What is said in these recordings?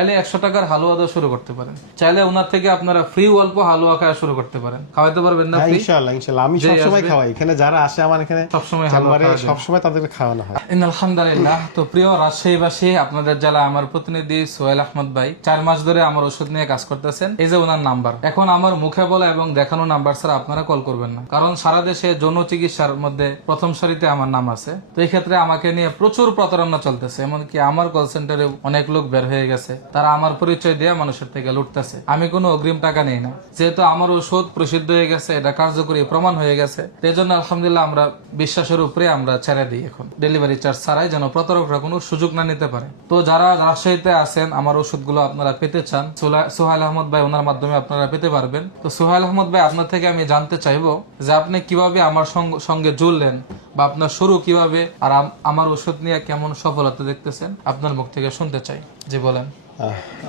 চাইলে একশো টাকার হালুয়া দেওয়া শুরু করতে পারেন। চাইলে ওনার থেকে আপনারা ফ্রি অল্প হালুয়া খাওয়া শুরু করতে পারেন। খাওয়াইতে পারবেন না হ্যাঁ ইনশাআল্লাহ ইনশাআল্লাহ। আমি সবসময় খাওয়াই। এখানে যারা আসে আমার এখানে সবসময় হালুয়া। সবসময় তাদেরকে খাওয়ানো হয়। আলহামদুলিল্লাহ তো প্রিয় রাজশাহীবাসী আপনাদের জেলা আমার প্রতিনিধি সোহেল আহমদ ভাই চার মাস ধরে আমার ওষুধ নিয়ে কাজ করতেছেন। এই যে ওনার নাম্বার। এখন আমার মুখে বলা এবং দেখানো নাম্বার ছাড়া আপনারা কল করবেন না। কারণ সারা দেশে যৌন চিকিৎসার মধ্যে প্রথম সারিতে আমার নাম আছে। তো এই ক্ষেত্রে আমাকে নিয়ে প্রচুর প্রতারণা চলতেছে। এমনকি আমার কল সেন্টারে অনেক লোক বের হয়ে গেছে। তারা আমার পরিচয় দিয়ে মানুষের থেকে লুটতেছে। আমি কোনো অগ্রিম টাকা নেই না। যেহেতু আমার ওষুধ প্রসিদ্ধ হয়ে গেছে, এটা কার্যকরী প্রমাণ হয়ে গেছে। এই জন্য আলহামদুলিল্লাহ আমরা বিশ্বাসের উপরে আমরা ছেড়ে দিই এখন। ডেলিভারি চার্জ ছাড়াই যেন প্রতারকরা কোনো সুযোগ না নিতে পারে। তো যারা রাজশাহীতে আছেন, আমার ওষুধগুলো আপনারা পেতে চান। সোহাইল আহমদ ভাই, ওনার মাধ্যমে আপনারা পেতে পারবেন। তো সোহাইল আহমদ ভাই, আপনার থেকে আমি জানতে চাইব যে আপনি কীভাবে আমার সঙ্গ- জুড়লেন বা আপনার শুরু কীভাবে আর আম- আমার ওষুধ নিয়ে কেমন সফলতা দেখতেছেন? আপনার মুখ থেকে শুনতে চাই। জি, বলেন।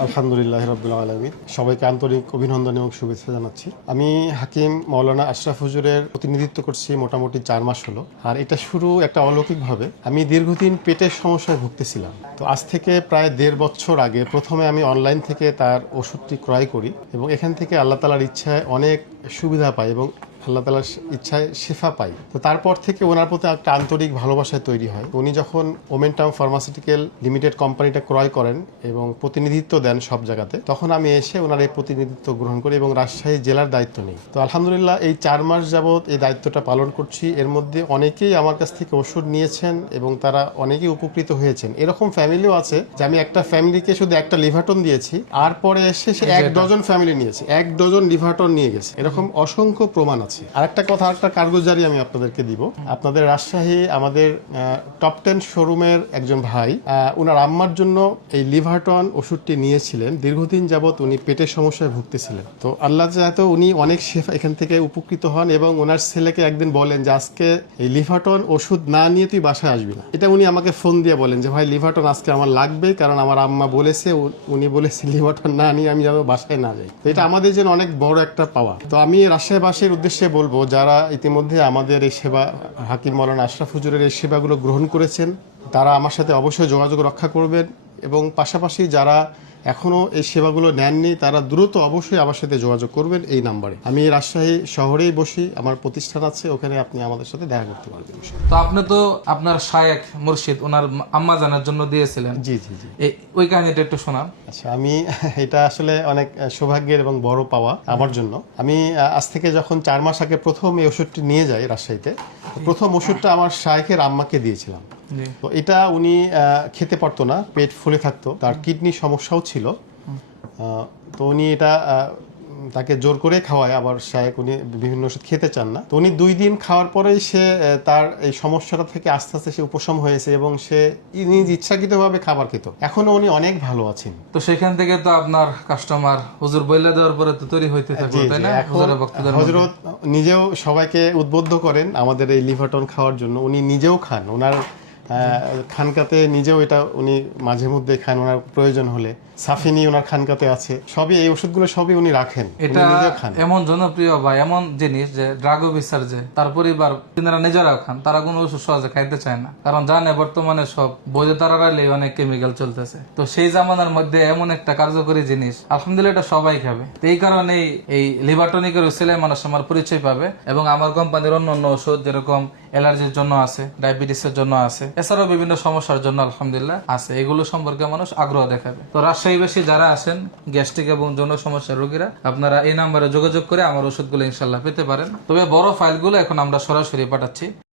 আলহামদুলিল্লাহ রবিল আলমী সবাইকে আন্তরিক অভিনন্দন এবং শুভেচ্ছা জানাচ্ছি। আমি হাকিম মৌলানা আশরাফ হুজুরের প্রতিনিধিত্ব করছি মোটামুটি চার মাস হলো। আর এটা শুরু একটা অলৌকিকভাবে। আমি দীর্ঘদিন পেটের সমস্যায় ভুগতেছিলাম। তো আজ থেকে প্রায় দেড় বছর আগে প্রথমে আমি অনলাইন থেকে তার ওষুধটি ক্রয় করি এবং এখান থেকে আল্লাহ তালার ইচ্ছায় অনেক সুবিধা পাই এবং আল্লাহ তালার ইচ্ছায় শেফা পাই। তো তারপর থেকে ওনার প্রতি একটা আন্তরিক ভালোবাসায় তৈরি হয়। উনি যখন ওমেন্টাম ফার্মাসিউটিক্যাল লিমিটেড কোম্পানিটা ক্রয় করেন এবং প্রতিনিধিত্ব দেন সব জায়গাতে তখন আমি এসে ওনার এই প্রতিনিধিত্ব গ্রহণ করি এবং রাজশাহী জেলার দায়িত্ব নিই। তো আলহামদুলিল্লাহ এই চার মাস যাবৎ এই দায়িত্বটা পালন করছি। এর মধ্যে অনেকেই আমার কাছ থেকে ওষুধ নিয়েছেন এবং তারা অনেকেই উপকৃত হয়েছেন। এরকম ফ্যামিলিও আছে যে আমি একটা ফ্যামিলিকে শুধু একটা লিভাটন দিয়েছি আর পরে এসে সে এক ডজন ফ্যামিলি নিয়েছে এক ডজন লিভারটন নিয়ে গেছে। এরকম অসংখ্য প্রমাণ আছে। আরেকটা কথা, আরেকটা কার্গোজারি আমি আপনাদেরকে দিব। আপনাদের রাজশাহী, আমাদের টপ টেন শোরুমের একজন ভাই ওনার আম্মার জন্য এই লিভারটন ওষুধটি নিয়েছিলেন। দীর্ঘদিন যাবৎ উনি পেটের সমস্যায় ভুগতেছিলেন। তো আল্লাহ যাতে উনি অনেক শেফা এখান থেকে উপকৃত হন এবং ওনার ছেলেকে একদিন বলেন যে, আজকে এই লিভারটন ওষুধ না নিয়ে তুই বাসায় আসবি না। এটা উনি আমাকে ফোন দিয়ে বলেন যে, ভাই লিভারটন আজকে আমার লাগবে কারণ আমার আম্মা বলেছে উনি বলেছে লিভারটন না নিয়ে আমি যাব বাসায় না যাই। তো এটা আমাদের জন্য অনেক বড় একটা পাওয়া তো আমি রাজশাহীবাসীর উদ্দেশ্যে বলব, যারা ইতিমধ্যে আমাদের এই সেবা, হাকিম মৌলানা আশরাফ হুজুরের এই সেবাগুলো গ্রহণ করেছেন, তারা আমার সাথে অবশ্যই যোগাযোগ রক্ষা করবেন এবং পাশাপাশি যারা এখনও এই সেবাগুলো নেননি তারা দ্রুত অবশ্যই আমার সাথে যোগাযোগ করবেন এই নাম্বারে। আমি রাজশাহী শহরেই বসি আমার প্রতিষ্ঠান আছে ওখানে আপনি আমাদের সাথে দেখা করতে পারবেন তো আপনি তো আপনার শায়েক মুর্শিদ ওনার আম্মা জানার জন্য দিয়েছিলেন। জি জি জি। ওই কাহিনীটা একটু শোনান। আচ্ছা আমি এটা আসলে অনেক সৌভাগ্যের এবং বড় পাওয়া আমার জন্য। আমি আজ থেকে যখন চার মাস আগে প্রথম এই ওষুধটি নিয়ে যাই রাজশাহীতে প্রথম ওষুধটা আমার শায়েখের আম্মাকে দিয়েছিলাম। তো এটা উনি খেতে পারতো না পেট ফুলে থাকতো তার কিডনি সমস্যাও ছিল। তো উনি এটা তাকে জোর করে খাওয়ায় আবার শায়েক উনি বিভিন্ন ওষুধ খেতে চান না। তো উনি দুই দিন খাওয়ার পরেই সে তার এই সমস্যাটা থেকে আস্তে আস্তে সে উপশম হয়েছে এবং সে নিজ ইচ্ছাকৃতভাবে খাবার খেত। এখনও উনি অনেক ভালো আছেন। তো সেখান থেকে তো আপনার কাস্টমার হুজুর বইলা দেওয়ার পরে তো তৈরি হইতে তাই না? মধ্যে। হজরত নিজেও সবাইকে উদ্বুদ্ধ করেন আমাদের এই লিভারটন খাওয়ার জন্য। উনি নিজেও খান ওনার খানকাতে নিজেও এটা উনি মাঝে মধ্যে খান ওনার প্রয়োজন হলে। সাফিনি ওনার খানকাতে আছে। সবই এই ওষুধগুলো সবই উনি রাখেন। এটা খান। এমন জনপ্রিয় বা এমন জিনিস যে ড্রাগ অফিসার যে তার পরিবার তিনারা নিজেরাও খান তারা কোনো ওষুধ সহজে খাইতে চায় না। কারণ জানে বর্তমানে সব বৈধ তারারাইলে অনেক কেমিক্যাল চলতেছে। তো সেই জামানার মধ্যে এমন একটা কার্যকরী জিনিস আলহামদুলিল্লাহ এটা সবাই খাবে। তো এই কারণেই এই লিভারটনিকের উসিলে মানুষ আমার পরিচয় পাবে এবং আমার কোম্পানির অন্য অন্য ওষুধ যেরকম অ্যালার্জির জন্য আছে, ডায়াবেটিসের জন্য আছে, এছাড়াও বিভিন্ন সমস্যার জন্য আলহামদুলিল্লাহ আছে। এগুলো সম্পর্কে মানুষ আগ্রহ দেখাবে। তো রাজশাহীবাসী যারা আছেন, গ্যাস্ট্রিক এবং যৌন সমস্যার রোগীরা, আপনারা এই নাম্বারে যোগাযোগ করে আমার ওষুধগুলো ইনশাল্লাহ পেতে পারেন। তবে বড় ফাইলগুলো এখন আমরা সরাসরি পাঠাচ্ছি।